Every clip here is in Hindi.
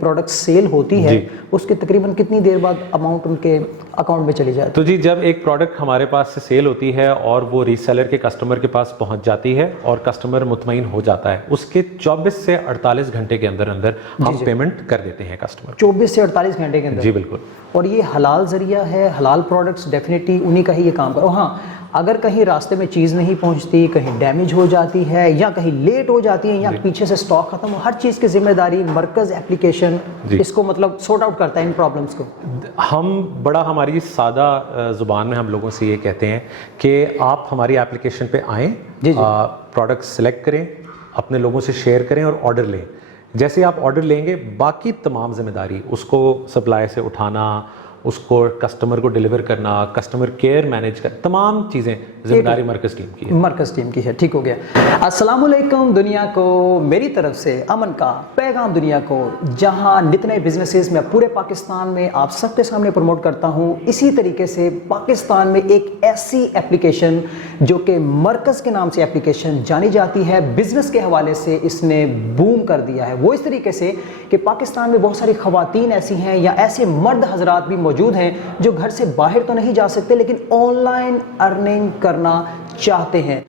प्रोडक्ट सेल होती है उसके तकरीबन कितनी देर बाद अमाउंट उनके अकाउंट में चली जाती है? तो जी, जब एक प्रोडक्ट हमारे पास से सेल होती है और वो रीसेलर के कस्टमर के पास पहुंच जाती है और कस्टमर मुतमईन हो जाता है, उसके 24 से 48 घंटे के अंदर अंदर हम पेमेंट कर देते हैं कस्टमर। 24 से 48 घंटे के अंदर? जी बिल्कुल। और ये हलाल जरिया है, हलाल प्रोडक्ट्स डेफिनेटली उन्हीं का ही ये काम करो। हाँ, अगर कहीं रास्ते में चीज़ नहीं पहुंचती, कहीं डैमेज हो जाती है या कहीं लेट हो जाती है या पीछे से स्टॉक खत्म हो, हर चीज़ की जिम्मेदारी मरकज़ एप्लीकेशन इसको मतलब सॉर्ट आउट करता है इन प्रॉब्लम्स को। हम बड़ा हमारी सादा ज़ुबान में हम लोगों से ये कहते हैं कि आप हमारी एप्लीकेशन पे आएँ, प्रोडक्ट सेलेक्ट करें, अपने लोगों से शेयर करें और ऑर्डर लें। जैसे आप ऑर्डर लेंगे, बाकी तमाम जिम्मेदारी उसको सप्लाई से उठाना, उसको कस्टमर को डिलीवर करना, कस्टमर केयर मैनेज कर, तमाम चीज़ें जिम्मेदारी मरकज़ टीम की है। मरकज़ टीम की है, ठीक हो गया। अस्सलाम वालेकुम दुनिया को, मेरी तरफ से अमन का पैगाम दुनिया को, जहां नित नए बिजनेसेस मैं पूरे पाकिस्तान में आप सबके सामने प्रमोट करता हूं। इसी तरीके से पाकिस्तान में एक ऐसी एप्लीकेशन जो कि मरकज़ के नाम से एप्लीकेशन जानी जाती है, बिजनेस के हवाले से इसने बूम कर दिया है। वो इस तरीके से कि पाकिस्तान में बहुत सारी ख़वातीन ऐसी हैं या ऐसे मर्द हजरात भी मौजूद हैं जो घर से बाहर तो नहीं जा सकते लेकिन ऑनलाइन अर्निंग करना चाहते हैं।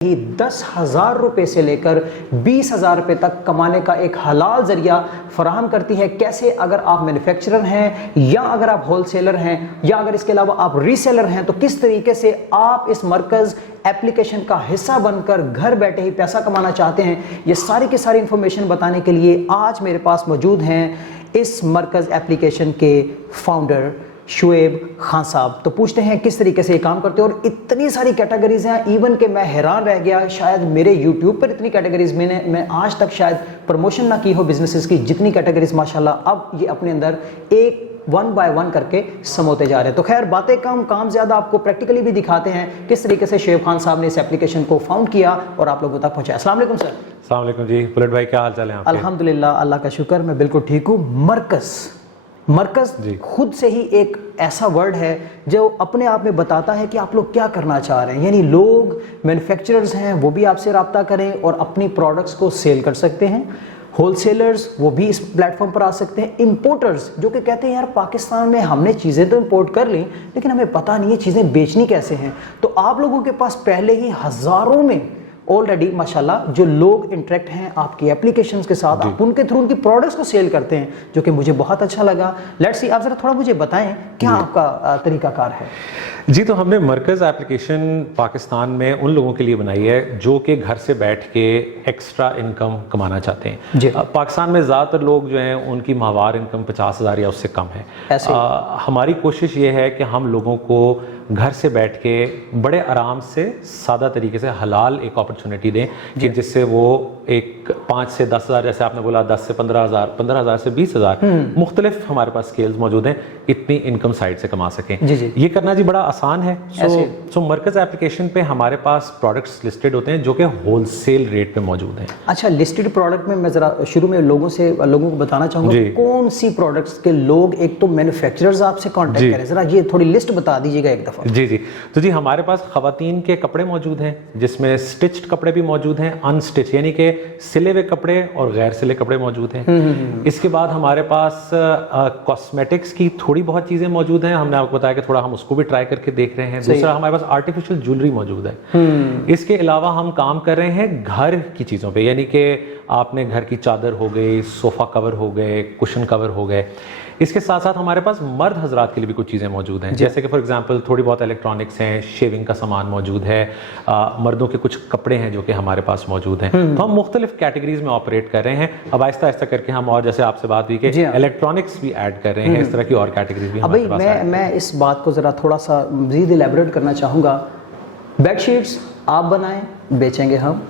10,000 रुपए से लेकर 20,000 रुपए तक कमाने का एक हलाल जरिया फराहम करती है। कैसे? अगर आप मैन्युफैक्चरर हैं या अगर आप होलसेलर हैं या अगर इसके अलावा आप रीसेलर हैं, तो किस तरीके से आप इस मरकज़ एप्लीकेशन का हिस्सा बनकर घर बैठे ही पैसा कमाना चाहते हैं, ये सारी की सारी इंफॉर्मेशन बताने के लिए आज मेरे पास मौजूद हैं इस मरकज़ एप्लीकेशन के फाउंडर शुएब खान साहब। तो पूछते हैं किस तरीके से ये काम करते हैं। और इतनी सारी कैटेगरीज हैं, इवन कि मैं हैरान रह गया, शायद मेरे यूट्यूब पर इतनी कैटेगरीज मैं आज तक शायद प्रमोशन ना की हो बिजनेसेस की, जितनी कैटेगरीज माशाल्लाह अब ये अपने अंदर एक 1 बाय 1 करके समोते जा रहे हैं। तो खैर, बातें कम काम ज़्यादा, आपको प्रैक्टिकली भी दिखाते हैं किस तरीके से शुएब खान साहब ने इस एप्लीकेशन को फाउंड किया और आप लोगों तक पहुंचाया। अस्सलाम वालेकुम सर। अस्सलाम वालेकुम जी। बुलेट भाई, क्या हाल चाल है आपके? अल्हम्दुलिल्लाह, अल्लाह का शुक्र, मैं बिल्कुल ठीक हूँ। मरकज़ खुद से ही एक ऐसा वर्ड है जो अपने आप में बताता है कि आप लोग क्या करना चाह रहे हैं। यानी लोग मैन्युफैक्चरर्स हैं, वो भी आपसे रब्ता करें और अपनी प्रोडक्ट्स को सेल कर सकते हैं। होलसेलर्स वो भी इस प्लेटफॉर्म पर आ सकते हैं। इंपोर्टर्स जो कि कहते हैं यार पाकिस्तान में हमने चीज़ें तो इंपोर्ट कर ली लेकिन हमें पता नहीं है चीज़ें बेचनी कैसे हैं। तो आप लोगों के पास पहले ही हज़ारों में ऑलरेडी माशाल्लाह जो लोग इंटरेक्ट हैं आपकी एप्लीकेशंस के साथ, आप उनके थ्रू उनकी प्रोडक्ट्स को सेल करते हैं, जो कि मुझे बहुत अच्छा लगा। लेट्स सी, आप ज़रा थोड़ा मुझे बताएं क्या आपका तरीकाकार है। जी, तो हमने मरकज़ एप्लीकेशन पाकिस्तान में उन लोगों के लिए बनाई है जो कि घर से बैठ के एक्स्ट्रा इनकम कमाना चाहते हैं। पाकिस्तान में ज़्यादातर लोग जो हैं उनकी माहवार इनकम 50,000 या उससे कम है। हमारी कोशिश ये है कि हम लोगों को घर से बैठ के बड़े आराम से सादा तरीके से हलाल एक अपॉर्चुनिटी दें कि जिससे वो एक 5 से 10,000, जैसे आपने बोला 10 से 15,000, 15,000 से 20,000, मुख्तलिफ हमारे पास स्केल्स मौजूद हैं, इतनी इनकम साइड से कमा सकें। ये करना जी बड़ा आसान है। सो मरकज़ एप्लीकेशन पे हमारे पास प्रोडक्ट्स लिस्टेड होते हैं जो कि होलसेल रेट पे मौजूद हैं। अच्छा, लिस्टेड प्रोडक्ट में मैं ज़रा शुरू में लोगों को बताना चाहूँगा कौन सी प्रोडक्ट्स के लोग एक तो मैन्युफैक्चरर्स आपसे कॉन्टैक्ट करें, ज़रा ये थोड़ी लिस्ट बता दीजिएगा एक दफ़ा। जी, तो जी हमारे पास ख़वातीन के कपड़े मौजूद हैं जिसमें स्टिच्ड कपड़े भी मौजूद हैं, अनस्टिच यानी कि सिले हुए कपड़े और गैर सिले कपड़े मौजूद हैं। इसके बाद हमारे पास कॉस्मेटिक्स की थोड़ी बहुत चीज़ें मौजूद हैं, हमने आपको बताया कि थोड़ा हम उसको भी ट्राई करके देख रहे हैं। दूसरा, हमारे पास आर्टिफिशियल ज्वेलरी मौजूद है। इसके अलावा हम काम कर रहे हैं घर की चीज़ों पे, यानी कि आपने घर की चादर हो गई, सोफ़ा कवर हो गए, कुशन कवर हो गए। इसके साथ साथ हमारे पास मर्द हजरात के लिए भी कुछ चीज़ें मौजूद हैं, जैसे कि फॉर एग्जांपल थोड़ी बहुत इलेक्ट्रॉनिक्स हैं, शेविंग का सामान मौजूद है, मर्दों के कुछ कपड़े हैं जो कि हमारे पास मौजूद हैं। तो हम मुख्तलिफ कैटेगरीज में ऑपरेट कर रहे हैं। अब आहिस्ता आहिस्ता करके हम, और जैसे आपसे बात हुई कि इलेक्ट्रॉनिक्स भी ऐड कर रहे हैं, इस तरह की और कैटेगरीज भी हमारे पास। मैं इस बात को ज़रा थोड़ा सा मज़ीद इलेबोरेट करना चाहूँगा। बेडशीट्स आप बनाएं, बेचेंगे हम।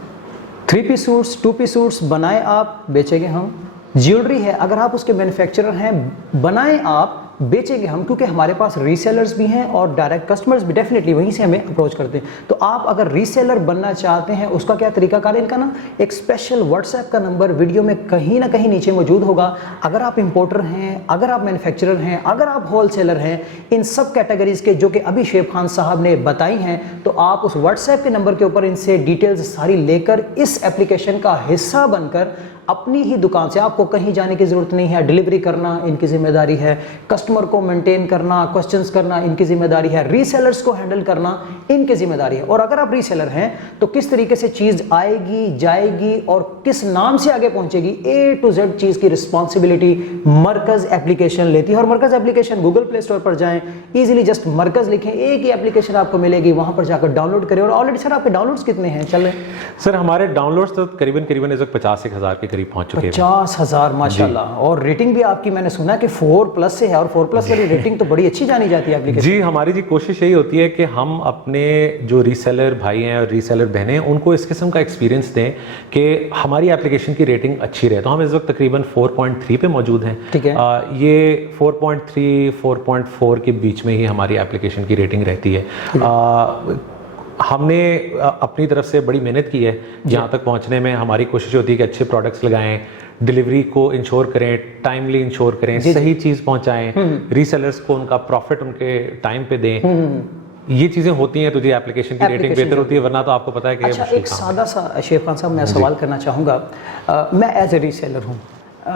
3-piece सूट्स, 2-piece सूट्स बनाएं आप, बेचेंगे हम। ज्वेलरी है, अगर आप उसके मैन्युफैक्चरर हैं, बनाएं आप, बेचेंगे हम, क्योंकि हमारे पास रीसेलर्स भी हैं और डायरेक्ट कस्टमर्स भी डेफिनेटली वहीं से हमें अप्रोच करते हैं। तो आप अगर रीसेलर बनना चाहते हैं, उसका क्या तरीकाकार है? इनका ना एक स्पेशल व्हाट्सएप का नंबर वीडियो में कहीं ना कहीं नीचे मौजूद होगा। अगर आप इंपोर्टर हैं, अगर आप मैन्युफैक्चरर हैं, अगर आप होलसेलर हैं, इन सब कैटेगरीज के जो कि अभी शुएब खान साहब ने बताई हैं, तो आप उस व्हाट्सएप के नंबर के ऊपर इनसे डिटेल्स सारी लेकर इस एप्लीकेशन का हिस्सा बनकर अपनी ही दुकान से, आपको कहीं जाने की जरूरत नहीं है, डिलीवरी करना इनकी जिम्मेदारी है, कस्टमर को मेंटेन करना, क्वेश्चंस करना इनकी जिम्मेदारी है, रीसेलर्स को हैंडल करना इनकी जिम्मेदारी है। और अगर आप रीसेलर हैं तो किस तरीके से चीज आएगी, जाएगी और किस नाम से आगे पहुंचेगी, A to Z चीज की रिस्पॉन्सिबिलिटी मरकज एप्लीकेशन लेती है। और मरकज एप्लीकेशन गूगल प्ले स्टोर पर जाएं, इजीली जस्ट मरकज लिखें, एक ही एप्लीकेशन आपको मिलेगी, वहां पर जाकर डाउनलोड करें। और ऑलरेडी सर आपके डाउनलोड्स कितने हैं चल रहे हैं? सर हमारे डाउनलोड्स तो करीबन इस वक्त 50,000 के करीब पहुंच चुके हैं। 50,000 माशाल्लाह। और रेटिंग भी आपकी मैंने सुना कि 4+ से है, और 4+ वाली रेटिंग तो बड़ी अच्छी जानी जाती है एप्लीकेशन। जी, हमारी जी कोशिश यही होती है कि हम अपने जो रीसेलर भाई हैं और रीसेलर बहनें हैं उनको इस किस्म का एक्सपीरियंस दें कि हमारी एप्लीकेशन की रेटिंग अच्छी रहे। तो हम इस वक्त तकरीबन 4.3 पे मौजूद हैं। ठीक है। ये 4.3 4.4 के बीच में ही हमारी एप्लीकेशन की रेटिंग रहती है। हमने अपनी तरफ से बड़ी मेहनत की है यहाँ तक पहुँचने में। हमारी कोशिश होती है कि अच्छे प्रोडक्ट्स लगाएं, डिलीवरी को इंश्योर करें, टाइमली इंश्योर करें, सही चीज़ पहुँचाएं, रीसेलर्स को उनका प्रॉफिट उनके टाइम पे दें। ये चीज़ें होती हैं तो जी एप्लीकेशन की रेटिंग बेहतर होती है, वरना तो आपको पता है कि अच्छा, एक सादा सा शेफ खान साहब मैं सवाल करना चाहूँगा। मैं एज ए रीसेलर हूँ,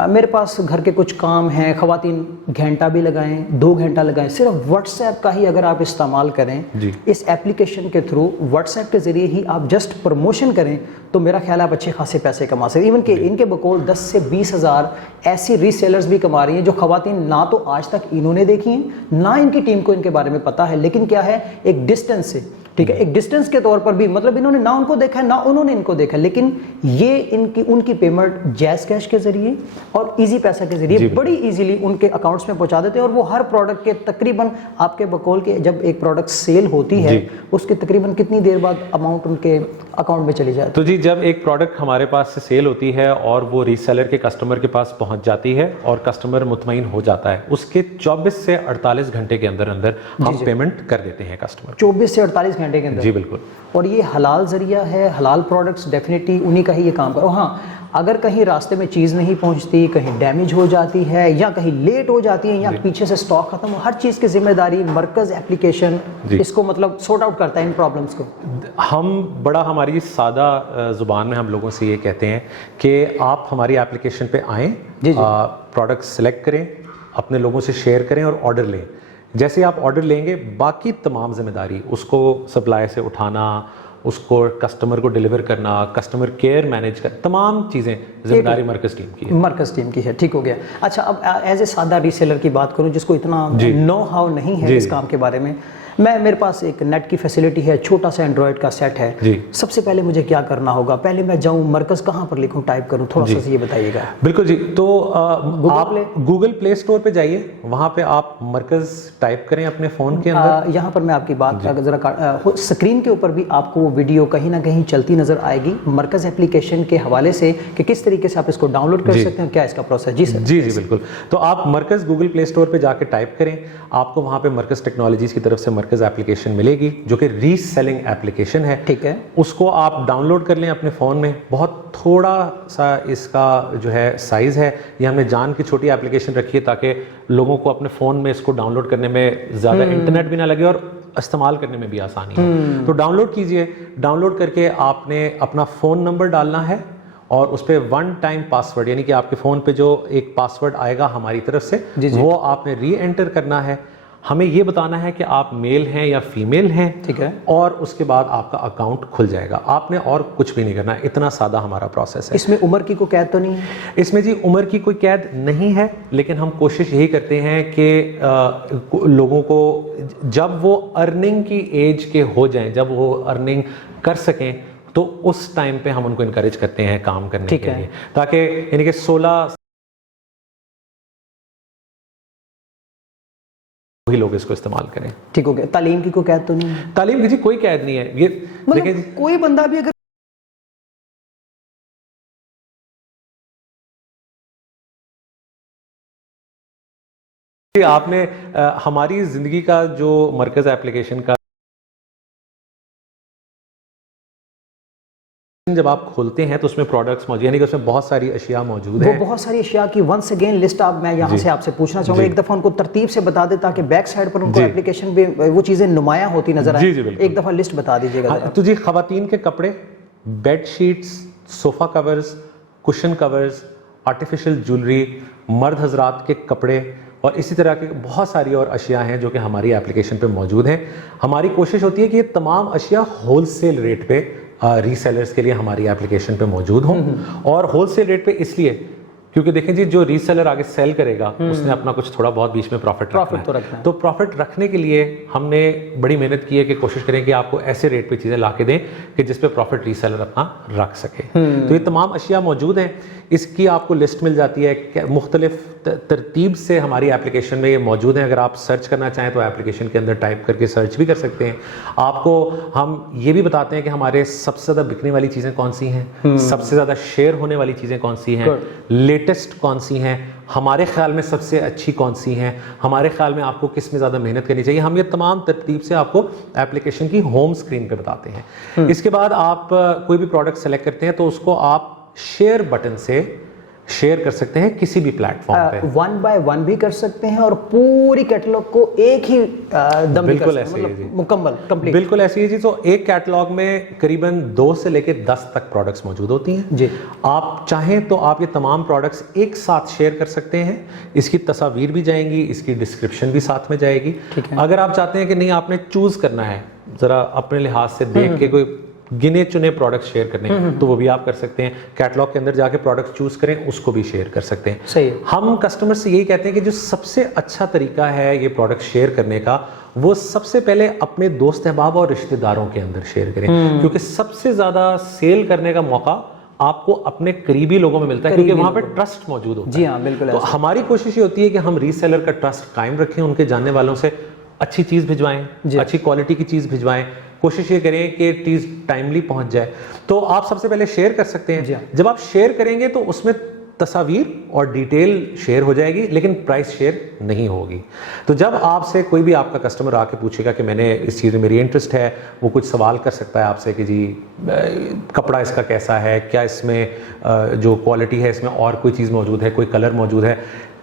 मेरे पास घर के कुछ काम हैं, ख़वातीन घंटा भी लगाएं, 2 घंटा लगाएं, सिर्फ व्हाट्सएप का ही अगर आप इस्तेमाल करें जी। इस एप्लीकेशन के थ्रू, व्हाट्सएप के ज़रिए ही आप जस्ट प्रमोशन करें तो मेरा ख्याल है आप अच्छे खासे पैसे कमा सकते। इवन कि इनके बकौल 10 से 20 हज़ार ऐसी रीसेलर्स भी कमा रही हैं जो ख़वातीन ना तो आज तक इन्होंने देखी हैं, ना इनकी टीम को इनके बारे में पता है, लेकिन क्या है एक डिस्टेंस से, ठीक है, एक डिस्टेंस के तौर पर भी, मतलब इन्होंने ना उनको देखा है ना उन्होंने इनको देखा, लेकिन ये इनकी उनकी पेमेंट जैज़ कैश के जरिए और इजी पैसा के जरिए बड़ी इजीली उनके अकाउंट्स में पहुंचा देते हैं। और वो हर प्रोडक्ट के तकरीबन आपके बकौल के जब एक प्रोडक्ट सेल होती है उसके तकरीबन कितनी देर बाद अमाउंट उनके अकाउंट में चली जाती है? तो जी, जब एक प्रोडक्ट हमारे पास से सेल होती है और वो रीसेलर के कस्टमर के पास पहुंच जाती है और कस्टमर मुतमईन हो जाता है, उसके 24 से 48 घंटे के अंदर अंदर हम पेमेंट कर देते हैं कस्टमर। 24 से 48 घंटे के अंदर? जी बिल्कुल। और ये हलाल जरिया है, हलाल प्रोडक्ट्स डेफिनेटली उन्हीं का ही ये काम करो। हाँ, अगर कहीं रास्ते में चीज़ नहीं पहुंचती, कहीं डैमेज हो जाती है या कहीं लेट हो जाती है या पीछे से स्टॉक खत्म हो, हर चीज़ की जिम्मेदारी मरकज़ एप्लीकेशन इसको मतलब सॉर्ट आउट करता है इन प्रॉब्लम्स को। हम बड़ा हमारी सादा ज़ुबान में हम लोगों से ये कहते हैं कि आप हमारी एप्लीकेशन पे आएँ, प्रोडक्ट सेलेक्ट करें, अपने लोगों से शेयर करें और ऑर्डर लें। जैसे आप ऑर्डर लेंगे बाकी तमाम जिम्मेदारी, उसको सप्लाई से उठाना, उसको कस्टमर को डिलीवर करना, कस्टमर केयर मैनेज कर, तमाम चीज़ें जिम्मेदारी मरकज़ टीम की है। मरकज़ टीम की है, ठीक हो गया। अच्छा, अब एज ए सादा रीसेलर की बात करूं जिसको इतना नो हाउ नहीं है इस काम के बारे में, मेरे पास एक नेट की फैसिलिटी है, छोटा सा एंड्रॉयड का सेट है जी। सबसे पहले मुझे क्या करना होगा? पहले मैं जाऊं मरकज़ कहाँ पर लिखूं, टाइप करूं, थोड़ा सा ये बताइएगा। बिल्कुल जी, तो आप गूगल प्ले स्टोर पे जाइए, वहाँ पे आप मरकज़ टाइप करें अपने फ़ोन के अंदर। यहाँ पर मैं आपकी बात ज़रा स्क्रीन के ऊपर भी आपको वो वीडियो कहीं ना कहीं चलती नज़र आएगी मरकज़ एप्लीकेशन के हवाले से कि किस तरीके से आप इसको डाउनलोड कर सकते हैं, क्या इसका प्रोसेस। जी सर। जी बिल्कुल। तो आप मरकज़ गूगल प्ले स्टोर पर जाके टाइप करें, आपको वहाँ पे मरकज़ टेक्नोलॉजीज़ की तरफ से मरकज़ एप्लीकेशन मिलेगी जो कि रीसेलिंग एप्लीकेशन है। ठीक है, उसको आप डाउनलोड कर लें अपने फ़ोन में। बहुत थोड़ा सा इसका जो है साइज़ है, ये हमने जान की छोटी एप्लीकेशन रखी है ताकि लोगों को अपने फ़ोन में इसको डाउनलोड करने में ज़्यादा इंटरनेट भी ना लगे और इस्तेमाल करने में भी आसानी हो। तो डाउनलोड कीजिए। डाउनलोड करके आपने अपना फ़ोन नंबर डालना है और उस पर 1 टाइम पासवर्ड, यानी कि आपके फ़ोन पे जो एक पासवर्ड आएगा हमारी तरफ से, वो आपने री एंटर करना है। हमें ये बताना है कि आप मेल हैं या फीमेल हैं, ठीक है, और उसके बाद आपका अकाउंट खुल जाएगा। आपने और कुछ भी नहीं करना, इतना सादा हमारा प्रोसेस है। इसमें उम्र की कोई कैद तो नहीं है? इसमें जी उम्र की कोई कैद नहीं है, लेकिन हम कोशिश यही करते हैं कि लोगों को जब वो अर्निंग की एज के हो जाएं, जब वो अर्निंग कर सकें, तो उस टाइम पे हम उनको इनकरेज करते हैं काम करने के लिए, ताकि यानी कि 16 वही लोग इसको इस्तेमाल करें। ठीक हो गया। तालीम की कोई कैद तो नहीं है? तालीम की जी कोई कैद नहीं है। ये मतलब कोई बंदा भी अगर आपने हमारी जिंदगी का जो मरकज़ एप्लीकेशन का जब आप खोलते हैं तो उसमें प्रोडक्ट्स मौजूद, यानी कि उसमें बहुत सारी अशिया मौजूद है। वो बहुत सारी अशिया की वंस अगेन लिस्ट आप मैं यहाँ से आपसे पूछना चाहूँगा, एक दफ़ा उनको तरतीब से बता दे ताकि बैक साइड पर उनको एप्लीकेशन पे वो चीज़ें नुमाया होती नजर आए। एक दफ़ा लिस्ट बता दीजिएगा। तो जी, ख़वातीन के कपड़े, bed sheets, sofa covers, cushion covers, artificial jewellery, मर्द हजरात के कपड़े और इसी तरह के बहुत सारी और अशिया हैं जो कि हमारी एप्लीकेशन पे मौजूद हैं। हमारी कोशिश होती है कि ये तमाम अशिया होलसेल रेट पे रीसेलर्स के लिए हमारी एप्लीकेशन पे मौजूद हों। और होलसेल रेट पे इसलिए क्योंकि देखें जी, जो रीसेलर आगे सेल करेगा उसने अपना कुछ थोड़ा बहुत बीच में प्रॉफिट रखना है। तो प्रॉफिट रखने के लिए हमने बड़ी मेहनत की है कि कोशिश करें कि आपको ऐसे रेट पे चीज़ें ला के दें कि जिस पे प्रॉफिट रीसेलर अपना रख सके। तो ये तमाम अशिया मौजूद हैं, इसकी आपको लिस्ट मिल जाती है मुख्तलिफ तरतीब से हमारी एप्लीकेशन में ये मौजूद हैं। अगर आप सर्च करना चाहें तो एप्लीकेशन के अंदर टाइप करके सर्च भी कर सकते हैं। आपको हम ये भी बताते हैं कि हमारे सबसे ज़्यादा बिकने वाली चीज़ें कौन सी हैं, सबसे ज़्यादा शेयर होने वाली चीज़ें कौन सी हैं, लेटेस्ट कौन सी हैं, हमारे ख्याल में सबसे अच्छी कौन सी हैं, हमारे ख्याल में आपको किस में ज़्यादा मेहनत करनी चाहिए। हम ये तमाम तरतीब से आपको एप्लीकेशन की होम स्क्रीन पे बताते हैं। इसके बाद आप कोई भी प्रोडक्ट सेलेक्ट करते हैं तो उसको आप शेयर बटन से शेयर कर सकते हैं किसी भी प्लेटफॉर्म पे। 1 बाय 1 भी कर सकते हैं और पूरी कैटलॉग को एक ही दम में कर सकते हैं, मतलब मुकम्मल कंप्लीट। बिल्कुल ऐसी ही जी। तो एक कैटलॉग में करीबन 2 से लेकर 10 तक प्रोडक्ट्स मौजूद होती हैं जी। आप चाहें तो आप ये तमाम प्रोडक्ट्स एक साथ शेयर कर सकते हैं। इसकी तस्वीर भी जाएंगी, इसकी डिस्क्रिप्शन भी साथ में जाएगी। अगर आप चाहते हैं कि नहीं आपने चूज करना है जरा अपने लिहाज से देख के कोई गिने चुने प्रोडक्ट शेयर करने तो वो भी आप कर सकते हैं। कैटलॉग के अंदर जाके प्रोडक्ट चूज करें, उसको भी शेयर कर सकते हैं। सही है। हम कस्टमर से यही कहते हैं कि जो सबसे अच्छा तरीका है ये प्रोडक्ट शेयर करने का, वो सबसे पहले अपने दोस्त अहबाब और रिश्तेदारों के अंदर शेयर करें, क्योंकि सबसे ज्यादा सेल करने का मौका आपको अपने करीबी लोगों में मिलता है, क्योंकि वहां पर ट्रस्ट मौजूद होता है। जी हाँ, बिल्कुल। तो हमारी कोशिश ये होती है कि हम रीसेलर का ट्रस्ट कायम रखें, उनके जानने वालों से अच्छी चीज भिजवाएं, अच्छी क्वालिटी की चीज भिजवाएं, कोशिश ये करें कि चीज टाइमली पहुंच जाए। तो आप सबसे पहले शेयर कर सकते हैं। जब आप शेयर करेंगे तो उसमें तस्वीर और डिटेल शेयर हो जाएगी, लेकिन प्राइस शेयर नहीं होगी। तो जब आपसे कोई भी आपका कस्टमर आके पूछेगा कि मैंने इस चीज़ में मेरी इंटरेस्ट है, वो कुछ सवाल कर सकता है आपसे कि जी कपड़ा इसका कैसा है, क्या इसमें जो क्वालिटी है इसमें और कोई चीज़ मौजूद है, कोई कलर मौजूद है।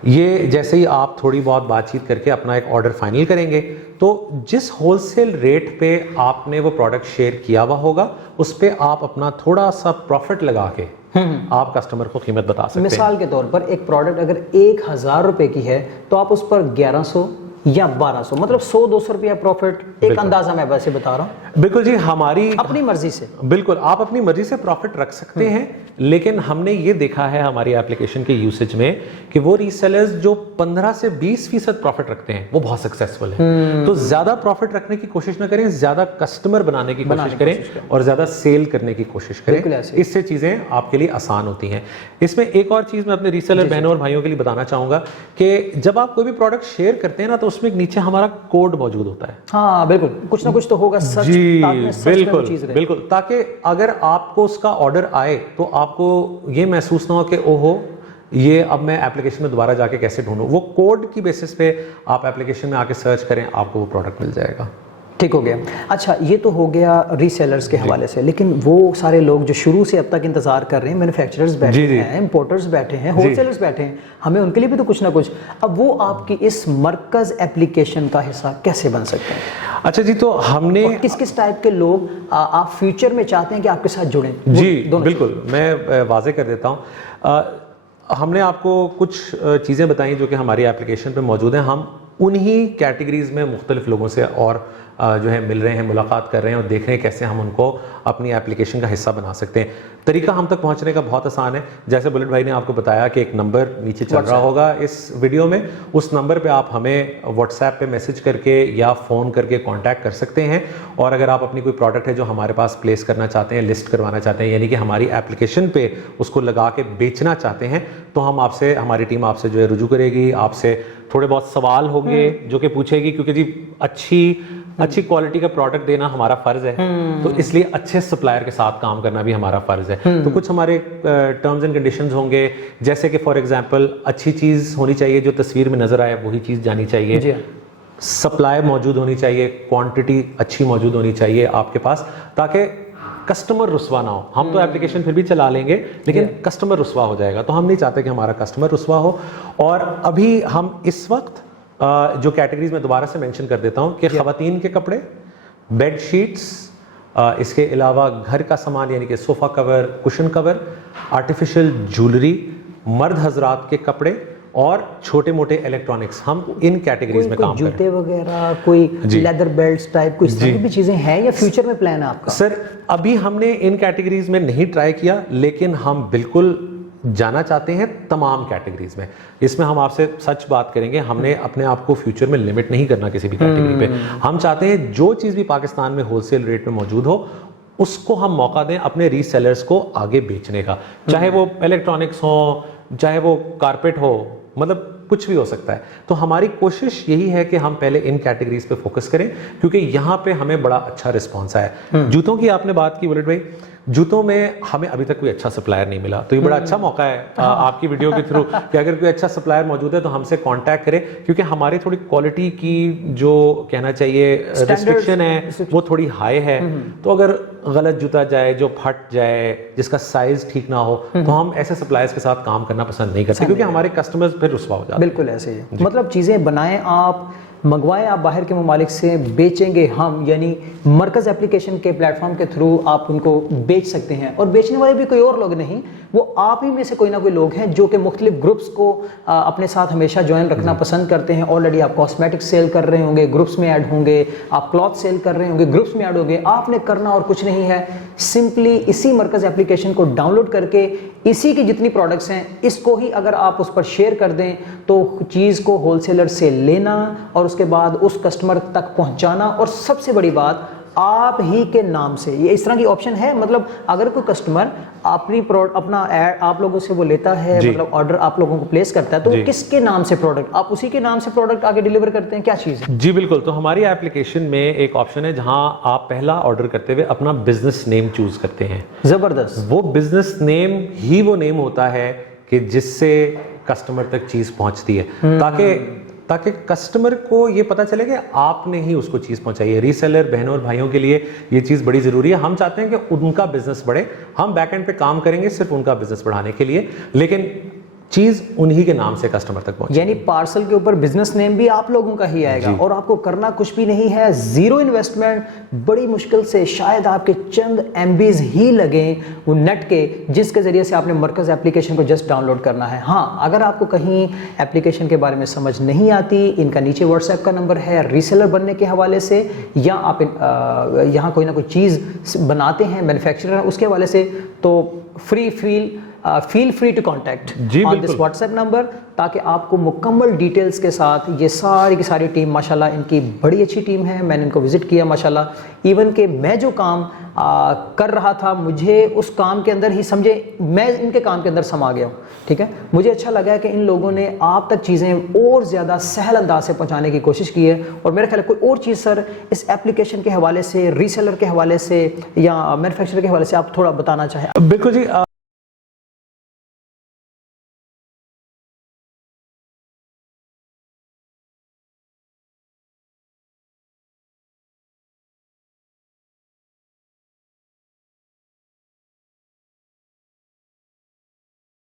ये जैसे ही आप थोड़ी बहुत बातचीत करके अपना एक ऑर्डर फाइनल करेंगे तो जिस होलसेल रेट पे आपने वो प्रोडक्ट शेयर किया हुआ होगा उस पे आप अपना थोड़ा सा प्रॉफिट लगा के आप कस्टमर को कीमत बता सकते हैं। मिसाल के तौर पर एक प्रोडक्ट अगर 1000 रुपए की है तो आप उस पर 1100 या 1200, मतलब 100-200 रुपया प्रॉफिट, एक अंदाजा मैं वैसे बता रहा हूँ। बिल्कुल जी, हमारी अपनी मर्जी से। बिल्कुल आप अपनी मर्जी से प्रॉफिट रख सकते हैं, लेकिन हमने ये देखा है हमारी एप्लीकेशन के यूसेज में कि वो रीसेलर्स जो 15 से 20% प्रॉफिट रखते हैं वो बहुत सक्सेसफुल हैं। तो ज्यादा प्रॉफिट रखने की कोशिश ना करें, ज्यादा कस्टमर बनाने की कोशिश करें और ज्यादा सेल करने की कोशिश करें। इससे चीजें आपके लिए आसान होती हैं। इसमें एक और चीज मैं अपने रीसेलर बहनों और भाइयों के लिए बताना चाहूंगा कि जब आप कोई भी प्रोडक्ट शेयर करते हैं ना तो उसमें नीचे हमारा कोड मौजूद होता है। हाँ बिल्कुल, कुछ ना कुछ तो होगा सच, बिल्कुल बिल्कुल, ताकि अगर आपको उसका ऑर्डर आए तो आपको ये महसूस ना हो कि ओहो ये अब मैं एप्लीकेशन में दोबारा जाके कैसे ढूंढूं। वो कोड की बेसिस पे आप एप्लीकेशन में आके सर्च करें, आपको वो प्रोडक्ट मिल जाएगा। ठीक हो गया। अच्छा, ये तो हो गया रीसेलर्स के हवाले से, लेकिन वो सारे लोग जो शुरू से अब तक इंतजार कर रहे हैं, मैन्युफैक्चरर्स बैठे हैं, इंपोर्टर्स बैठे हैं, होलसेलर्स बैठे हैं, हमें उनके लिए भी तो कुछ ना कुछ, अब वो आपकी इस मरकज एप्लीकेशन का हिस्सा कैसे बन सकते हैं? अच्छा जी, तो हमने किस किस टाइप के लोग आप फ्यूचर में चाहते हैं कि आपके साथ जुड़ें? जी बिल्कुल, मैं वाजे कर देता हूँ। हमने आपको कुछ चीज़ें बताई जो कि हमारी एप्लीकेशन पे मौजूद हैं। हम उन्हीं कैटेगरीज में मुख्तलिफ लोगों से और जो है मिल रहे हैं, मुलाकात कर रहे हैं और देख रहे हैं कैसे हम उनको अपनी एप्लीकेशन का हिस्सा बना सकते हैं। तरीका हम तक पहुंचने का बहुत आसान है। जैसे बुलेट भाई ने आपको बताया कि एक नंबर नीचे चल रहा होगा इस वीडियो में, उस नंबर पे आप हमें व्हाट्सएप पे मैसेज करके या फ़ोन करके कांटेक्ट कर सकते हैं। और अगर आप अपनी कोई प्रोडक्ट है जो हमारे पास प्लेस करना चाहते हैं, लिस्ट करवाना चाहते हैं, यानी कि हमारी एप्लीकेशन पे उसको लगा के बेचना चाहते हैं, तो हम आपसे, हमारी टीम आपसे जो है रुजू करेगी, आपसे थोड़े बहुत सवाल होंगे जो कि पूछेगी, क्योंकि जी अच्छी क्वालिटी का प्रोडक्ट देना हमारा फर्ज है, तो इसलिए अच्छे सप्लायर के साथ काम करना भी हमारा फर्ज है। तो कुछ हमारे टर्म्स एंड कंडीशंस होंगे, जैसे कि फॉर एग्जांपल अच्छी चीज़ होनी चाहिए, जो तस्वीर में नजर आए वही चीज़ जानी चाहिए, सप्लाई मौजूद होनी चाहिए, क्वांटिटी अच्छी मौजूद होनी चाहिए आपके पास, ताकि कस्टमर रुस्वा ना हो। हम तो एप्लीकेशन फिर भी चला लेंगे, लेकिन कस्टमर रुस्वा हो जाएगा, तो हम नहीं चाहते कि हमारा कस्टमर रुस्वा हो। और अभी हम इस वक्त जो कैटेगरीज में दोबारा से मेंशन कर देता हूं कि खवातीन के कपड़े, बेड शीट्स, इसके अलावा घर का सामान यानी कि sofa cover, cushion cover, artificial jewellery, मर्द हजरात के कपड़े और छोटे मोटे इलेक्ट्रॉनिक्स, हम इन कैटेगरीज में काम कर रहे हैं। जूते वगैरह, कोई लेदर बेल्ट्स टाइप, कोई इस तरह की भी चीजें हैं या फ्यूचर में प्लान है आपका? सर अभी हमने इन कैटेगरीज में नहीं ट्राई किया, लेकिन हम बिल्कुल जाना चाहते हैं तमाम कैटेगरीज में। इसमें हम आपसे सच बात करेंगे, हमने अपने आप को फ्यूचर में लिमिट नहीं करना किसी भी कैटेगरी पे। हम चाहते हैं जो चीज़ भी पाकिस्तान में होलसेल रेट में मौजूद हो उसको हम मौका दें अपने रीसेलर्स को आगे बेचने का, चाहे वो इलेक्ट्रॉनिक्स हो, चाहे वो कारपेट हो, मतलब कुछ भी हो सकता है। तो हमारी कोशिश यही है कि हम पहले इन कैटेगरीज पे फोकस करें, क्योंकि यहाँ पे हमें बड़ा अच्छा रिस्पॉन्स आया है। जूतों की आपने बात की बुलेट भाई, जूतों में हमें अभी तक कोई अच्छा सप्लायर नहीं मिला, तो ये बड़ा अच्छा मौका है आपकी वीडियो के थ्रू कि अगर कोई अच्छा सप्लायर मौजूद है तो हमसे कांटेक्ट करें, क्योंकि हमारी थोड़ी क्वालिटी की जो कहना चाहिए रिस्ट्रिक्शन है वो थोड़ी हाई है। तो अगर गलत जूता जाए, जो फट जाए, जिसका साइज ठीक ना हो, तो हम ऐसे सप्लायर्स के साथ काम करना पसंद नहीं करते, क्योंकि हमारे कस्टमर्स फिर रुस्वा हो जाते हैं। बिल्कुल ऐसे ही, मतलब चीज़ें बनाएं आप, मंगवाएं आप बाहर के ममालिक से, बेचेंगे हम, यानी मरकज़ एप्लीकेशन के प्लेटफॉर्म के थ्रू आप उनको बेच सकते हैं। और बेचने वाले भी कोई और लोग नहीं, वो आप ही में से कोई ना कोई लोग हैं जो कि मुख्तलिफ ग्रुप्स को अपने साथ हमेशा ज्वाइन रखना पसंद करते हैं। ऑलरेडी आप कॉस्मेटिक्स सेल कर रहे होंगे, ग्रुप्स में ऐड होंगे, आप क्लॉथ सेल कर रहे होंगे, ग्रुप्स में ऐड होंगे। आपने करना और कुछ नहीं है, सिंपली इसी मरकज़ एप्लीकेशन को डाउनलोड करके इसी की जितनी प्रोडक्ट्स हैं इसको ही अगर आप उस पर शेयर कर दें तो चीज़ को होलसेलर से लेना और उसके बाद उस कस्टमर तक पहुंचाना, और सबसे बड़ी बात आप ही के नाम से। ये इस तरह की ऑप्शन है, मतलब अगर कोई कस्टमर अपना ऐड आप लोगों से वो लेता है, मतलब ऑर्डर आप लोगों को प्लेस करता है, तो वो किसके नाम से प्रोडक्ट, आप उसी के नाम से प्रोडक्ट आगे डिलीवर करते हैं, क्या चीज़ है? जी बिल्कुल, तो हमारी एप्लीकेशन में एक ऑप्शन है जहां आप पहला ऑर्डर करते हुए अपना बिजनेस नेम चूज करते हैं। जबरदस्त। वो बिजनेस नेम ही वो नेम होता है कि जिससे कस्टमर तक चीज पहुंचती है, ताकि कस्टमर को ये पता चले कि आपने ही उसको चीज़ पहुंचाई है। रीसेलर बहनों और भाइयों के लिए ये चीज़ बड़ी ज़रूरी है। हम चाहते हैं कि उनका बिजनेस बढ़े, हम बैक एंड पे काम करेंगे सिर्फ उनका बिजनेस बढ़ाने के लिए, लेकिन चीज़ उन्हीं के नाम से कस्टमर तक पहुंचे। यानी पार्सल के ऊपर बिजनेस नेम भी आप लोगों का ही आएगा और आपको करना कुछ भी नहीं है, जीरो इन्वेस्टमेंट, बड़ी मुश्किल से शायद आपके चंद MBs ही लगे वो नेट के, जिसके जरिए से आपने मरकज़ एप्लीकेशन को जस्ट डाउनलोड करना है। हाँ, अगर आपको कहीं एप्लीकेशन के बारे में समझ नहीं आती, इनका नीचे व्हाट्सएप का नंबर है, रीसेलर बनने के हवाले से, या आप यहाँ कोई ना कोई चीज़ बनाते हैं, मैन्युफैक्चरर है, उसके हवाले से, तो feel free to contact on this WhatsApp number, ताकि आपको मुकम्मल डिटेल्स के साथ ये सारी की सारी टीम, माशाल्लाह इनकी बड़ी अच्छी टीम है, मैंने इनको विजिट किया माशाल्लाह। इवन के मैं जो काम कर रहा था, मुझे उस काम के अंदर ही समझे मैं इनके काम के अंदर समा गया हूँ। ठीक है, मुझे अच्छा लगा है कि इन लोगों ने आप तक चीज़ें और ज़्यादा सहल अंदाज से पहुँचाने की कोशिश की है। और मेरा ख्याल है कोई और चीज़ सर इस एप्लीकेशन के हवाले से, रीसेलर के हवाले से या मैन्युफैक्चरर के हवाले से आप थोड़ा बताना चाहें? बिल्कुल जी,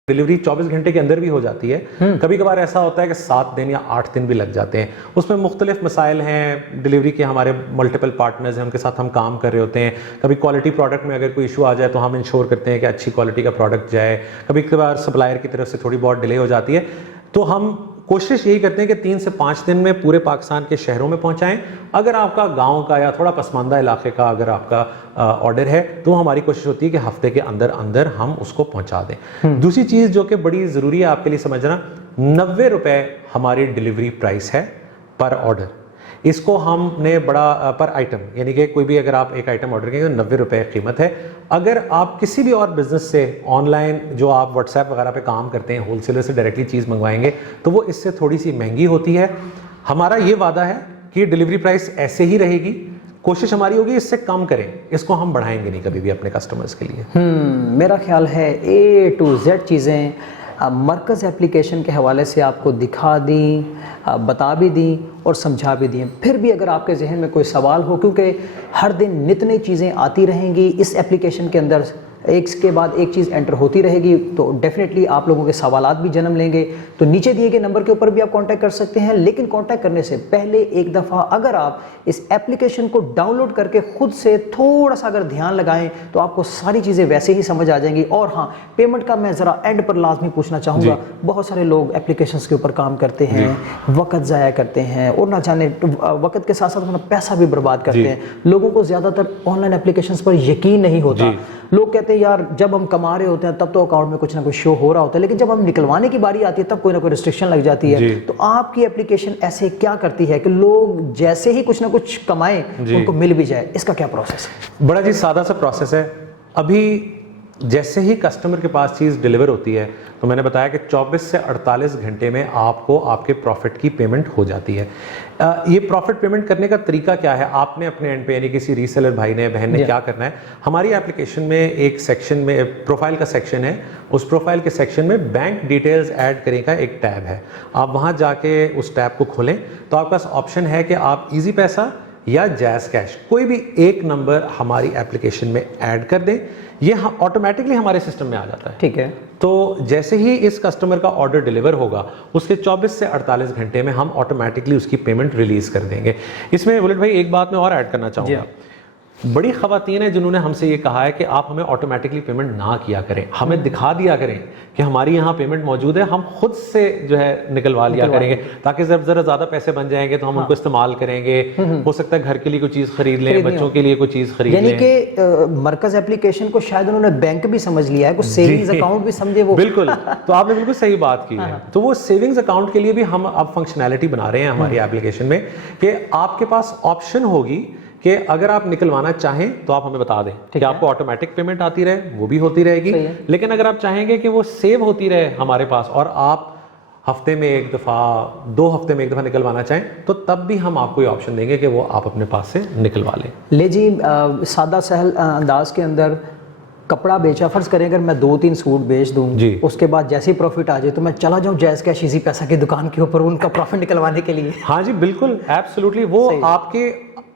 डिलीवरी 24 घंटे के अंदर भी हो जाती है। कभी कभार ऐसा होता है कि 7 दिन या 8 दिन भी लग जाते हैं। उसमें मुख्तलिफ मसाइल हैं, डिलीवरी के हमारे मल्टीपल पार्टनर्स हैं, उनके साथ हम काम कर रहे होते हैं। कभी क्वालिटी प्रोडक्ट में अगर कोई इशू आ जाए तो हम इंश्योर करते हैं कि अच्छी क्वालिटी का प्रोडक्ट जाए। कभी कभार सप्लायर की तरफ से थोड़ी बहुत डिले हो जाती है, तो हम कोशिश यही करते हैं कि 3 से 5 दिन में पूरे पाकिस्तान के शहरों में पहुंचाएं। अगर आपका गांव का या थोड़ा पसमानदा इलाके का अगर आपका ऑर्डर है तो हमारी कोशिश होती है कि हफ्ते के अंदर अंदर हम उसको पहुंचा दें। दूसरी चीज़ जो कि बड़ी ज़रूरी है आपके लिए समझना, 90 रुपये हमारी डिलीवरी प्राइस है पर ऑर्डर। इसको हमने बड़ा पर आइटम, यानी कि कोई भी अगर आप एक आइटम ऑर्डर करेंगे तो 90 रुपये कीमत है। अगर आप किसी भी और बिजनेस से ऑनलाइन जो आप व्हाट्सएप वगैरह पे काम करते हैं, होलसेलर से डायरेक्टली चीज़ मंगवाएंगे तो वो इससे थोड़ी सी महंगी होती है। हमारा ये वादा है कि डिलीवरी प्राइस ऐसे ही रहेगी, कोशिश हमारी होगी इससे कम करें, इसको हम बढ़ाएंगे नहीं कभी भी अपने कस्टमर्स के लिए। मेरा ख्याल है A to Z चीज़ें मरकज़ एप्लीकेशन के हवाले से आपको दिखा दी, बता भी दी और समझा भी दी। फिर भी अगर आपके जहन में कोई सवाल हो, क्योंकि हर दिन नित नई चीज़ें आती रहेंगी, इस एप्लीकेशन के अंदर एक के बाद एक चीज़ एंटर होती रहेगी, तो डेफिनेटली आप लोगों के सवालात भी जन्म लेंगे। तो नीचे दिए गए नंबर के ऊपर भी आप कांटेक्ट कर सकते हैं, लेकिन कांटेक्ट करने से पहले एक दफ़ा अगर आप इस एप्लीकेशन को डाउनलोड करके खुद से थोड़ा सा अगर ध्यान लगाएं तो आपको सारी चीज़ें वैसे ही समझ आ जाएंगी। और हाँ, पेमेंट का मैं ज़रा एंड पर लाजमी पूछना चाहूँगा, बहुत सारे लोग एप्लीकेशंस के ऊपर काम करते हैं, वक्त ज़ाया करते हैं और ना जाने वक्त के साथ साथ अपना पैसा भी बर्बाद करते हैं। लोगों को ज़्यादातर ऑनलाइन एप्लीकेशंस पर यकीन नहीं होता। लोग कहते हैं यार जब हम कमा रहे होते हैं तब तो अकाउंट में कुछ ना कुछ शो हो रहा होता है, लेकिन जब हम निकलवाने की बारी आती है तब कोई ना कोई रिस्ट्रिक्शन लग जाती है। तो आपकी एप्लीकेशन ऐसे क्या करती है कि लोग जैसे ही कुछ ना कुछ कमाएं उनको मिल भी जाए, इसका क्या प्रोसेस है? बड़ा जी सादा सा प्रोसेस है। अभी जैसे ही कस्टमर के पास चीज़ डिलीवर होती है तो मैंने बताया कि 24 से 48 घंटे में आपको आपके प्रॉफिट की पेमेंट हो जाती है। ये प्रॉफिट पेमेंट करने का तरीका क्या है, आपने अपने एंड पे यानी किसी रीसेलर भाई ने बहन ने क्या करना है, हमारी एप्लीकेशन में एक सेक्शन में प्रोफाइल का सेक्शन है, उस प्रोफाइल के सेक्शन में बैंक डिटेल्स ऐड करने का एक टैब है। आप वहाँ जाके उस टैब को खोलें तो आपके पास ऑप्शन है कि आप ईजी पैसा या जैज़ कैश कोई भी एक नंबर हमारी एप्लीकेशन में ऐड कर दें, ये ऑटोमेटिकली हमारे सिस्टम में आ जाता है। ठीक है। तो जैसे ही इस कस्टमर का ऑर्डर डिलीवर होगा उसके 24 से 48 घंटे में हम ऑटोमेटिकली उसकी पेमेंट रिलीज कर देंगे। इसमें बुलेट भाई एक बात मैं और ऐड करना चाहूँगा, बड़ी ख़वातीन हैं जिन्होंने हमसे ये कहा है कि आप हमें ऑटोमेटिकली पेमेंट ना किया करें, हमें दिखा दिया करें कि हमारी यहाँ पेमेंट मौजूद है, हम खुद से जो है निकलवा लिया करेंगे, ताकि जब ज़रा ज़्यादा पैसे बन जाएंगे तो हम उनको इस्तेमाल करेंगे। हो सकता है घर के लिए कोई चीज़ खरीद लें, बच्चों के लिए कोई चीज़ खरीद लें। यानी कि मरकज़ एप्लीकेशन को शायद उन्होंने बैंक भी समझ लिया है, कुछ सेविंग्स अकाउंट भी समझे वो। बिल्कुल, तो आपने बिल्कुल सही बात की है। तो वो सेविंग्स अकाउंट के लिए भी हम अब फंक्शनैलिटी बना रहे हैं हमारी एप्लीकेशन में कि आपके पास ऑप्शन होगी कि अगर आप निकलवाना चाहें तो आप हमें बता दें कि आपको ऑटोमेटिक पेमेंट आती रहे, वो भी होती रहेगी। लेकिन अगर आप चाहेंगे कि वो सेव होती रहे हमारे पास और आप हफ्ते में एक दफ़ा 2 हफ्ते में एक दफ़ा निकलवाना चाहें तो तब भी हम आपको ये ऑप्शन देंगे कि वो आप अपने पास से निकलवा लें। ले जी, सादा सहल अंदाज के अंदर कपड़ा बेचा, फर्ज करें अगर मैं 2-3 सूट बेच दूं, उसके बाद जैसे ही प्रॉफिट आ जाए तो मैं चला जाऊं जैज़ कैश इजी पैसा की दुकान के ऊपर उनका प्रॉफिट निकलवाने के लिए। हाँ जी बिल्कुल, एब्सोल्युटली। वो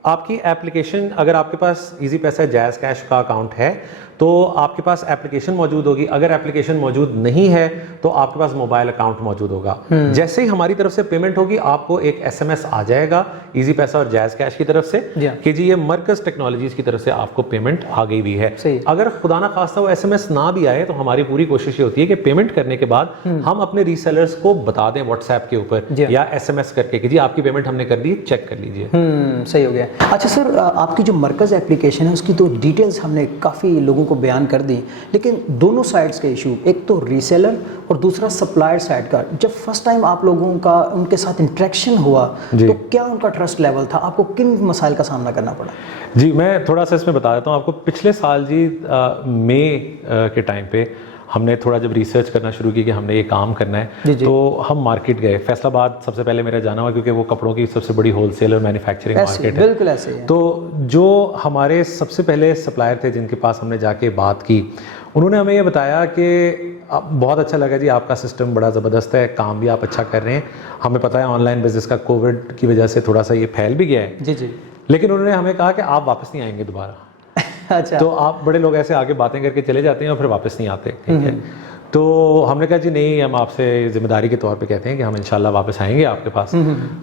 आपकी एप्लीकेशन, अगर आपके पास इजी पैसा जैज़ कैश का अकाउंट है तो आपके पास एप्लीकेशन मौजूद होगी, अगर एप्लीकेशन मौजूद नहीं है तो आपके पास मोबाइल अकाउंट मौजूद होगा। जैसे ही हमारी तरफ से पेमेंट होगी आपको एक SMS आ जाएगा इजी पैसा और जैज़ कैश की तरफ से कि जी ये मरकज़ टेक्नोलॉजीज की तरफ से आपको पेमेंट आ गई हुई है। अगर खुदा ना खास्ता वो SMS ना भी आए तो हमारी पूरी कोशिश ये होती है कि पेमेंट करने के बाद हम अपने रीसेलर्स को बता दें व्हाट्सएप के ऊपर या SMS करके कि जी आपकी पेमेंट हमने कर दी, चेक कर लीजिए। सही हो गया। अच्छा सर, आपकी जो मरकज़ एप्लीकेशन है उसकी तो डिटेल्स हमने काफ़ी लोगों को बयान कर दी, लेकिन दोनों साइड्स के इशू, एक तो रीसेलर और दूसरा सप्लायर साइड का, जब फर्स्ट टाइम आप लोगों का उनके साथ इंटरेक्शन हुआ तो क्या उनका ट्रस्ट लेवल था, आपको किन मसाइल का सामना करना पड़ा? जी मैं थोड़ा सा इसमें बता देता हूँ आपको। पिछले साल जी मई के टाइम पे हमने थोड़ा जब रिसर्च करना शुरू की कि हमने ये काम करना है तो हम मार्केट गए। फैसलाबाद सबसे पहले मेरा जाना हुआ क्योंकि वो कपड़ों की सबसे बड़ी होलसेल और मैन्युफैक्चरिंग मार्केट है। बिल्कुल ऐसे है। तो जो हमारे सबसे पहले सप्लायर थे जिनके पास हमने जाके बात की, उन्होंने हमें ये बताया कि बहुत अच्छा लगा जी, आपका सिस्टम बड़ा ज़बरदस्त है, काम भी आप अच्छा कर रहे हैं, हमें पता है ऑनलाइन बिजनेस का कोविड की वजह से थोड़ा सा ये फैल भी गया है। जी। लेकिन उन्होंने हमें कहा कि आप वापस नहीं आएंगे दोबारा। अच्छा। तो आप बड़े लोग ऐसे आगे बातें करके चले जाते हैं और फिर वापस नहीं आते, ठीक है। तो हमने कहा जी नहीं, हम आपसे जिम्मेदारी के तौर पे कहते हैं कि हम इंशाल्लाह वापस आएंगे आपके पास।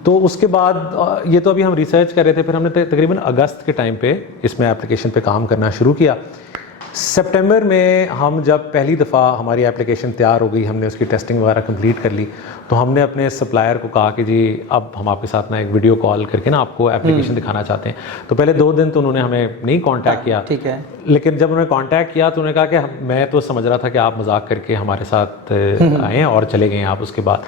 तो उसके बाद ये तो अभी हम रिसर्च कर रहे थे, फिर हमने तकरीबन अगस्त के टाइम पे इसमें एप्लीकेशन पे काम करना शुरू किया। सितंबर में हम जब पहली दफ़ा हमारी एप्लीकेशन तैयार हो गई, हमने उसकी टेस्टिंग वगैरह कंप्लीट कर ली, तो हमने अपने सप्लायर को कहा कि जी अब हम आपके साथ ना एक वीडियो कॉल करके ना आपको एप्लीकेशन दिखाना चाहते हैं। तो पहले 2 दिन तो उन्होंने हमें नहीं कांटेक्ट किया, ठीक है। लेकिन जब उन्होंने कांटेक्ट किया तो उन्होंने कहा कि मैं तो समझ रहा था कि आप मजाक करके हमारे साथ आए हैं और चले गए आप उसके बाद।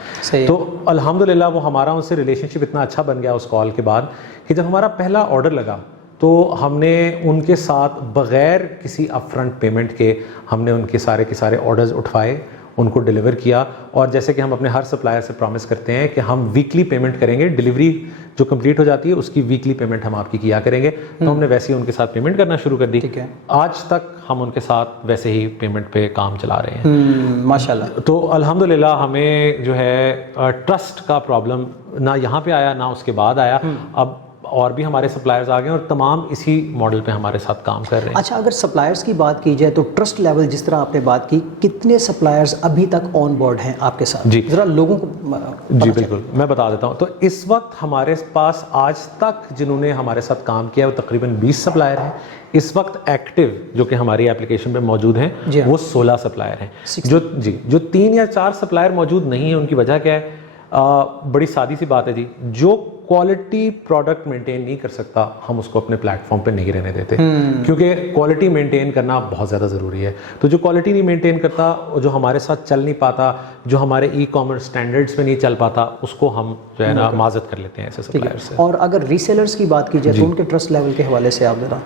तो अल्हम्दुलिल्लाह वो हमारा उनसे रिलेशनशिप इतना अच्छा बन गया उस कॉल के बाद कि जब हमारा पहला ऑर्डर लगा तो हमने उनके साथ बग़ैर किसी अपफ्रंट पेमेंट के हमने उनके सारे के सारे ऑर्डर्स उठवाए, उनको डिलीवर किया। और जैसे कि हम अपने हर सप्लायर से प्रॉमिस करते हैं कि हम वीकली पेमेंट करेंगे, डिलीवरी जो कंप्लीट हो जाती है उसकी वीकली पेमेंट हम आपकी किया करेंगे। तो हमने वैसे ही उनके साथ पेमेंट करना शुरू कर दी। ठीक है। आज तक हम उनके साथ वैसे ही पेमेंट पे काम चला रहे हैं माशाल्लाह। तो अल्हम्दुलिल्लाह हमें जो है ट्रस्ट का प्रॉब्लम ना यहाँ पे आया ना उसके बाद आया। अब और भी हमारे सप्लायर्स आ गए और तमाम इसी मॉडल पे हमारे साथ काम कर रहे हैं। अच्छा, अगर सप्लायर्स की बात की जाए तो ट्रस्ट लेवल जिस तरह आपने बात की, कितने सप्लायर्स अभी तक ऑन बोर्ड हैं आपके साथ? जी जरा लोगों को जी बिल्कुल, मैं बता देता हूँ। तो इस वक्त हमारे पास आज तक जिन्होंने हमारे साथ काम किया वो तकरीबन 20 सप्लायर हैं। इस वक्त एक्टिव जो कि हमारी एप्लीकेशन पे मौजूद हैं वो 16 सप्लायर हैं। जो 3 या 4 सप्लायर मौजूद नहीं है उनकी वजह क्या है? बड़ी सादी सी बात है जी, जो क्वालिटी प्रोडक्ट मेंटेन नहीं कर सकता हम उसको अपने प्लेटफॉर्म पे नहीं रहने देते, क्योंकि क्वालिटी मेंटेन करना बहुत ज़्यादा ज़रूरी है। तो जो क्वालिटी नहीं मेंटेन करता, जो हमारे साथ चल नहीं पाता, जो हमारे ई कॉमर्स स्टैंडर्ड्स पे नहीं चल पाता, उसको हम जो है ना माजत कर लेते हैं ऐसे सप्लायर से। और अगर रीसेलर्स की बात की जाए तो उनके ट्रस्ट लेवल के हवाले से आप जरा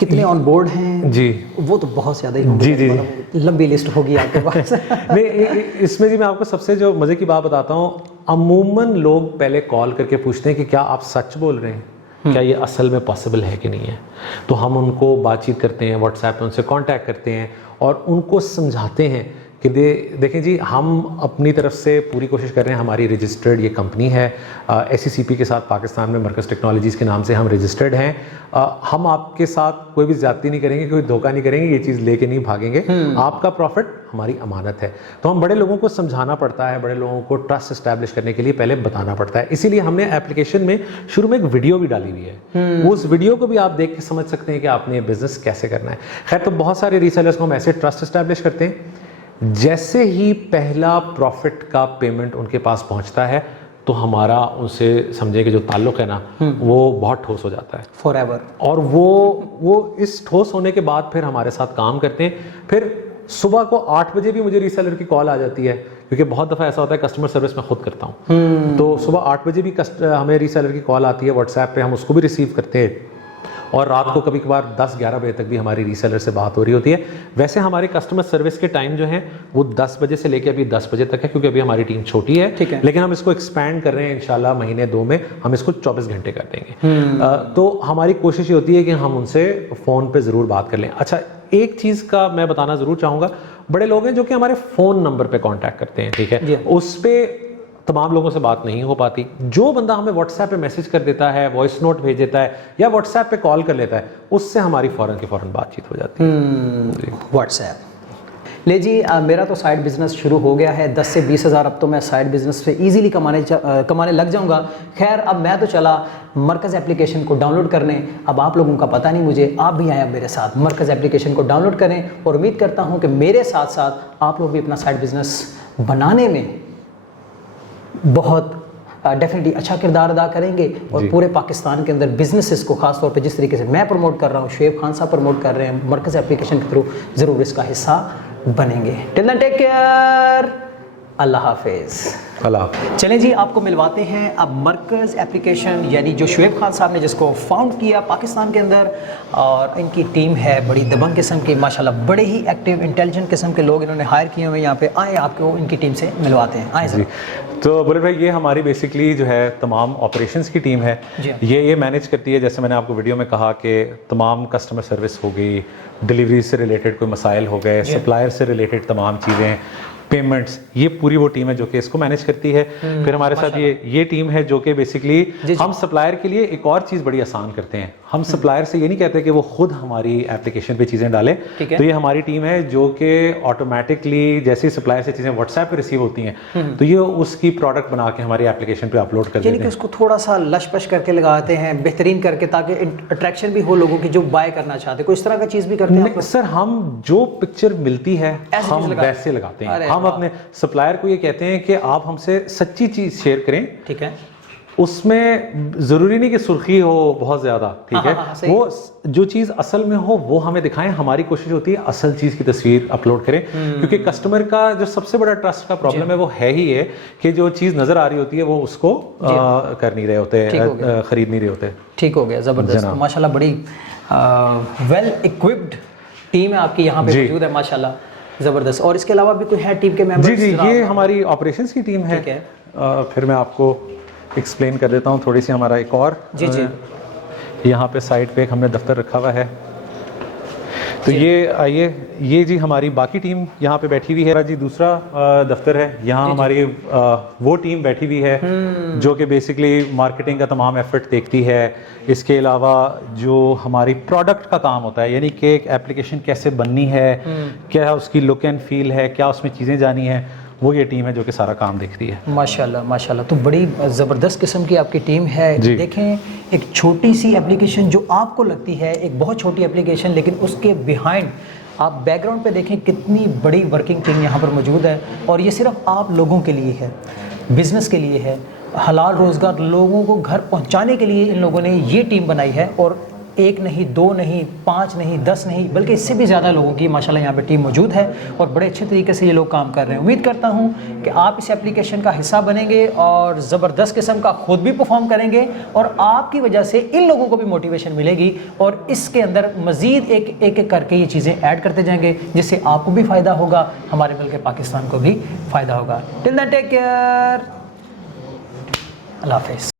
कितने ऑन बोर्ड हैं? जी वो तो बहुत ज़्यादा ही होंगे, जी लंबी लिस्ट होगी आपके पास। नहीं, इसमें जी मैं आपको सबसे जो मज़े की बात बताता हूँ, अमूमन लोग पहले कॉल करके पूछते हैं कि क्या आप सच बोल रहे हैं, क्या ये असल में पॉसिबल है कि नहीं है। तो हम उनको बातचीत करते हैं, व्हाट्सएप पे उनसे कांटेक्ट करते हैं और उनको समझाते हैं कि देखें जी, हम अपनी तरफ से पूरी कोशिश कर रहे हैं। हमारी रजिस्टर्ड ये कंपनी है, SECP के साथ पाकिस्तान में मरकज़ टेक्नोलॉजीज़ के नाम से हम रजिस्टर्ड हैं। हम आपके साथ कोई भी ज़्यादती नहीं करेंगे, कोई धोखा नहीं करेंगे, ये चीज़ लेके नहीं भागेंगे। आपका प्रॉफिट हमारी अमानत है। तो हम बड़े लोगों को समझाना पड़ता है, बड़े लोगों को ट्रस्ट इस्टेब्लिश करने के लिए पहले बताना पड़ता है। इसीलिए हमने एप्लीकेशन में शुरू में एक वीडियो भी डाली हुई है। उस वीडियो को भी आप देख के समझ सकते हैं कि आपने बिज़नेस कैसे करना है। खैर, तो बहुत सारे रीसेलर्स को हम ऐसे ट्रस्ट इस्टेब्लिश करते हैं, जैसे ही पहला प्रॉफिट का पेमेंट उनके पास पहुंचता है तो हमारा उनसे समझे कि जो ताल्लुक़ है ना वो बहुत ठोस हो जाता है फॉरएवर। और वो इस ठोस होने के बाद फिर हमारे साथ काम करते हैं। फिर सुबह को 8 बजे भी मुझे रीसेलर की कॉल आ जाती है, क्योंकि बहुत दफ़ा ऐसा होता है कस्टमर सर्विस मैं खुद करता हूँ। तो सुबह 8 बजे भी हमें रीसेलर की कॉल आती है व्हाट्सएप पे, हम उसको भी रिसीव करते हैं। और रात को कभी कभार 10-11 बजे तक भी हमारी रीसेलर से बात हो रही होती है। वैसे हमारी कस्टमर सर्विस के टाइम जो है वो 10 बजे से लेकर अभी 10 बजे तक है, क्योंकि अभी हमारी टीम छोटी है, लेकिन हम इसको एक्सपैंड कर रहे हैं। इंशाल्लाह महीने 2 में हम इसको 24 घंटे कर देंगे। तो हमारी कोशिश ये होती है कि हम उनसे फ़ोन पे ज़रूर बात कर लें। अच्छा, एक चीज़ का मैं बताना ज़रूर चाहूँगा, बड़े लोग हैं जो कि हमारे फ़ोन नंबर पर कॉन्टैक्ट करते हैं, ठीक है, उस पर तमाम लोगों से बात नहीं हो पाती। जो बंदा हमें व्हाट्सएप पे मैसेज कर देता है, वॉइस नोट भेज देता है या व्हाट्सएप पे कॉल कर लेता है, उससे हमारी फ़ौरन की फ़ौरन बातचीत हो जाती है। व्हाट्सएप ले जी, मेरा तो साइड बिजनेस शुरू हो गया है। 10 से 20 हज़ार अब तो मैं साइड बिजनेस से इजीली कमाने लग जाऊंगा। खैर, अब मैं तो चला मरकज़ एप्लीकेशन को डाउनलोड करने। अब आप लोगों का पता नहीं मुझे, आप भी आए अब मेरे साथ मरकज़ एप्लीकेशन को डाउनलोड करें और उम्मीद करता हूँ कि मेरे साथ साथ आप लोग भी अपना साइड बिजनेस बनाने में बहुत डेफिनेटली अच्छा किरदार अदा करेंगे और पूरे पाकिस्तान के अंदर बिजनेसेस को खास तौर पे जिस तरीके से मैं प्रमोट कर रहा हूँ, शुएब खान साहब प्रमोट कर रहे हैं, मरकज़ एप्लीकेशन के थ्रू ज़रूर इसका हिस्सा बनेंगे। टिल देन टेक केयर, अल्लाह हाफिज़। चलें जी, आपको मिलवाते हैं अब मरकज़ एप्लीकेशन, यानी जो शुएब खान साहब ने जिसको फाउंड किया पाकिस्तान के अंदर, और इनकी टीम है बड़ी दबंग किस्म की, माशाल्लाह बड़े ही एक्टिव इंटेलिजेंट किस्म के लोग इन्होंने हायर किए हुए यहाँ पे। आए आपको इनकी टीम से मिलवाते हैं, आए सर। तो बुलेट भाई, ये हमारी बेसिकली जो है तमाम ऑपरेशंस की टीम है। ये मैनेज करती है, जैसे मैंने आपको वीडियो में कहा कि तमाम कस्टमर सर्विस हो गई, डिलीवरी से रिलेटेड कोई मसाइल हो गए, सप्लायर से रिलेटेड तमाम चीज़ें, पेमेंट्स, ये पूरी वो टीम है जो कि इसको मैनेज करती है। फिर हमारे साथ ये टीम है जो कि बेसिकली हम सप्लायर के लिए एक और चीज़ बड़ी आसान करते हैं। हम सप्लायर से ये नहीं कहते कि वो खुद हमारी एप्लीकेशन पे चीज़ें डाले। तो ये हमारी टीम है जो कि ऑटोमेटिकली जैसे ही सप्लायर से चीज़ें व्हाट्सएप पे रिसीव होती हैं तो ये उसकी प्रोडक्ट बना के हमारी एप्लीकेशन पे अपलोड कर देते हैं। उसको थोड़ा सा लश-पश करके लगाते हैं, बेहतरीन करके, ताकि अट्रैक्शन भी हो लोगों की जो बाय करना चाहते हैं। कोई इस तरह का चीज़ भी करते हैं सर? हम जो पिक्चर मिलती है हम वैसे लगाते हैं। हम अपने सप्लायर को ये कहते हैं कि आप हमसे सच्ची चीज़ शेयर करें, ठीक है, उसमें ज़रूरी नहीं कि सुर्खी हो बहुत ज़्यादा, ठीक है, वो जो चीज़ असल में हो वो हमें दिखाएं। हमारी कोशिश होती है असल चीज़ की तस्वीर अपलोड करें, क्योंकि कस्टमर का जो सबसे बड़ा ट्रस्ट का प्रॉब्लम है वो है ही है कि जो चीज़ नज़र आ रही होती है वो उसको कर नहीं रहे होते, खरीद नहीं रहे होते। ठीक हो गया, ज़बरदस्त, माशाल्लाह बड़ी वेल इक्विप्ड टीम है आपकी यहाँ पे मौजूद है, माशाल्लाह, ज़बरदस्त। और इसके अलावा भी कोई है टीम के मेंबर्स? जी, ये हमारी ऑपरेशंस की टीम है। फिर मैं आपको एक्सप्लेन कर देता हूँ थोड़ी सी। हमारा एक और यहाँ पे साइड पे हमने दफ्तर रखा हुआ है। तो ये आइए, ये जी हमारी बाकी टीम यहाँ पे बैठी हुई है। जी दूसरा दफ्तर है, यहाँ हमारी वो टीम बैठी हुई है जो कि बेसिकली मार्केटिंग का तमाम एफर्ट देखती है। इसके अलावा जो हमारी प्रोडक्ट का काम होता है, यानी कि एक एप्लीकेशन कैसे बननी है, क्या उसकी लुक एंड फील है, क्या उसमें चीज़ें जानी है, वो ये टीम है जो कि सारा काम देखती है। माशाल्लाह माशाल्लाह, तो बड़ी ज़बरदस्त किस्म की आपकी टीम है। देखें, एक छोटी सी एप्लीकेशन जो आपको लगती है एक बहुत छोटी एप्लीकेशन, लेकिन उसके बिहाइंड आप बैकग्राउंड पे देखें कितनी बड़ी वर्किंग टीम यहाँ पर मौजूद है। और ये सिर्फ आप लोगों के लिए है, बिज़नेस के लिए है, हलाल रोज़गार लोगों को घर पहुँचाने के लिए इन लोगों ने ये टीम बनाई है। और एक नहीं, दो नहीं, 5 नहीं, 10 नहीं, बल्कि इससे भी ज़्यादा लोगों की माशाल्लाह यहाँ पे टीम मौजूद है और बड़े अच्छे तरीके से ये लोग काम कर रहे हैं। उम्मीद करता हूँ कि आप इस एप्लीकेशन का हिस्सा बनेंगे और ज़बरदस्त किस्म का खुद भी परफॉर्म करेंगे और आपकी वजह से इन लोगों को भी मोटिवेशन मिलेगी और इसके अंदर मज़ीद एक करके ये चीज़ें ऐड करते जाएंगे, जिससे आपको भी फ़ायदा होगा, हमारे मुल्क पाकिस्तान को भी फ़ायदा होगा। टिल देन टेक केयर, अल्लाह हाफ़िज़।